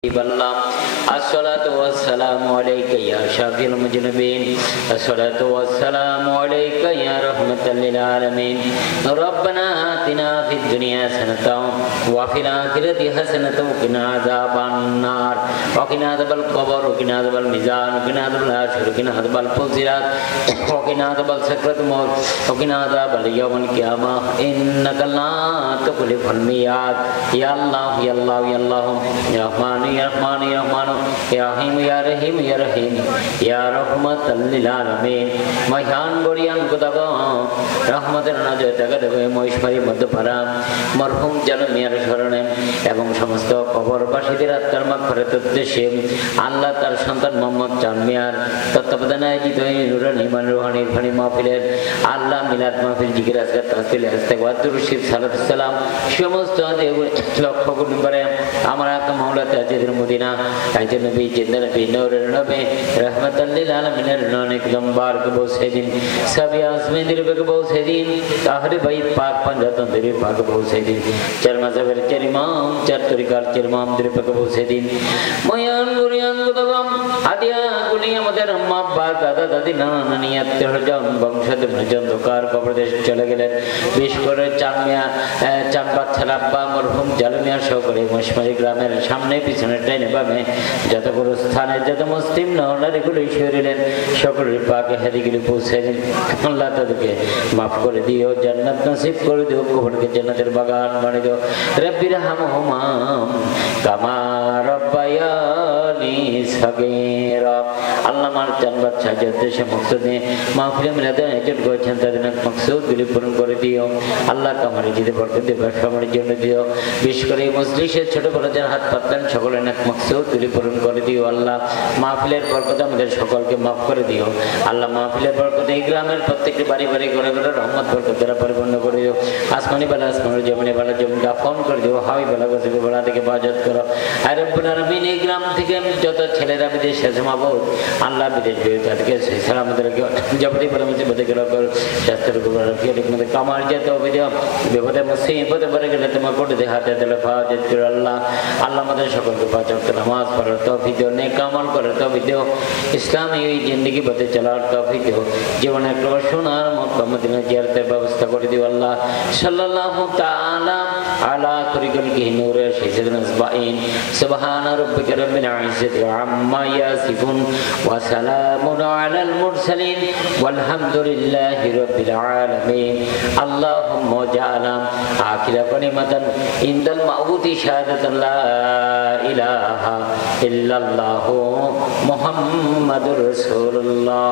الصلاة والسلام عليك يا شافي المذنبين الصلاة والسلام عليك يا رحمة للعالمين ربنا آتنا في الدنيا حسنة وفي الآخرة حسنة وقنا عذاب النار وقنا عذاب القبر وقنا عذاب الميزان وقنا عذاب الحشر وقنا عذاب الفصلات وقنا عذاب سكرة الموت وقنا عذاب اليوم القيامة إنك لا تخلف الميعاد يا الله يا الله يا الله يا رحمن يا رحمن يا رحمن يا رحيم يا رحيم يا رحيم يا رحمة للعالمين মহান গরিয়ান খোদাগো রহমতের নজর তাকে দেবে মহেশবাড়ি মধ্যপাড়া মরহুম জালমিয়ার স্মরণে এবং সমস্ত কবরবাসীদের আত্মার মাগফিরাতের উদ্দেশ্যে আল্লাহ তার সন্তান মোহাম্মদ জালমিয়ার তত্ত্বাবধানে আয়োজিত নুরানি ইমান রুহানি ইরফানি মাহফিলের আল্লাহ মিলাদ মাহফিল জিকির আজকার তাহসিল ইস্তেগফার দুরূদ শরীফ সালাত সালাম সমস্ত লক্ষ কোটি করে আমরা মাওলা তাজিদুল মদিনা তাজিদ নবী জিন্দা নবী নূরের নবী रहमतुल लिल आलमीन अनेक लंबार के बहुत से दिन सब आसमान दिल पे के बहुत से दिन ताहरे भाई पाक पंजातन दिल पाक बहुत से दिन चरमा जबर चरिमाम चर तरिकार चरिमाम दिल पे के बहुत से दिन मयान गुरियान गुदगम आदिया गुनिया मदर अम्मा बाप दादा दादी नाना नानी আত্মীয়জন বংশধর জন্দকার কবরদেশ চলে গেলেন বিশ করে চাঁদমিয়া চাঁদবাদ ছালাব্বা মরহুম জালমিয়া সহকারে মশমারি গ্রামের সামনে পিছনে ট্রেনে বামে যত বড় স্থানে যত মুসলিম নারীগুলো শরীরের সকলের পাকে হাদিগুলি পৌঁছে দিন আল্লাহ তাদেরকে মাফ করে দিও জান্নাত নসিব করে দিও কবরকে জান্নাতের বাগান বানিয়ে দিও রব্বির হামহুমা কামা রব্বায়ানি সগীরা আল্লাহ মার জান্নাত সাজার দেশে মকসদ নিয়ে মাহফিলে মিলাদে আয়োজন করেছেন তাদের মকসদগুলি পূরণ করে দিও আল্লাহ কামারে জিদে বরকত দিও ব্যবসার জন্য দিও বিশেষ করে মজলিসের ছোট বড় যারা হাত পাতলেন সকলের মকসদগুলি পূরণ করে দিও আল্লাহ মাহফিলের বরকত আমাদের সকলকে মাফ করে দিও আল্লাহ মাহফিলের বরকত এই গ্রামের প্রত্যেকটি বাড়ি বাড়ি ঘরে ঘরে রহমত বরকত দ্বারা পরিপূর্ণ করে দিও আসমানি বেলা আসমানের জমিনে বেলা জমি দাফন করে দিও হাওয়াই বেলা গজবে বেলা থেকে বাজত করো আর রব্বুল আলামিন এই গ্রাম থেকে যত ছেলেরা বিদেশে সমাবত আল্লাহ বিদেশ তাদেরকে সালামদেরকে জবরি পরমতি বদে গেল কর শাস্ত্র গুরু রাখিয়ে মধ্যে কামার যেত বিদেও বিপদে মুসিবতে পড়ে গেলে তোমার কোটে দে হাতে দিলে ফাজিত করে আল্লাহ আল্লাহ আমাদের সকলকে পাঁচ ওয়াক্ত নামাজ পড়ার তৌফিক দিও নেক আমল করার তৌফিক দিও ইসলামী এই জিন্দেগি পথে চলার তৌফিক দিও জীবনে একটা সোনার মক্কা মদিনা জিয়ারতের ব্যবস্থা করে দিও আল্লাহ সাল্লাল্লাহু তাআলা আলা তরিকাতিহি নূরে সাইয়্যিদিনা আসবাইন সুবহানা রাব্বিকা রাব্বিল ইজ্জাতি আম্মা ইয়াসিফুন ওয়া সালামুন আলাল মুরসালিন ওয়ালহামদুলিল্লাহি রাব্বিল আলামিন আল্লাহুম্মা জাআলা আখিরা কালিমাতান ইনদাল মাউতি শাহাদাতান লা ইলাহা ইল্লাল্লাহু মুহাম্মাদুর রাসূলুল্লাহ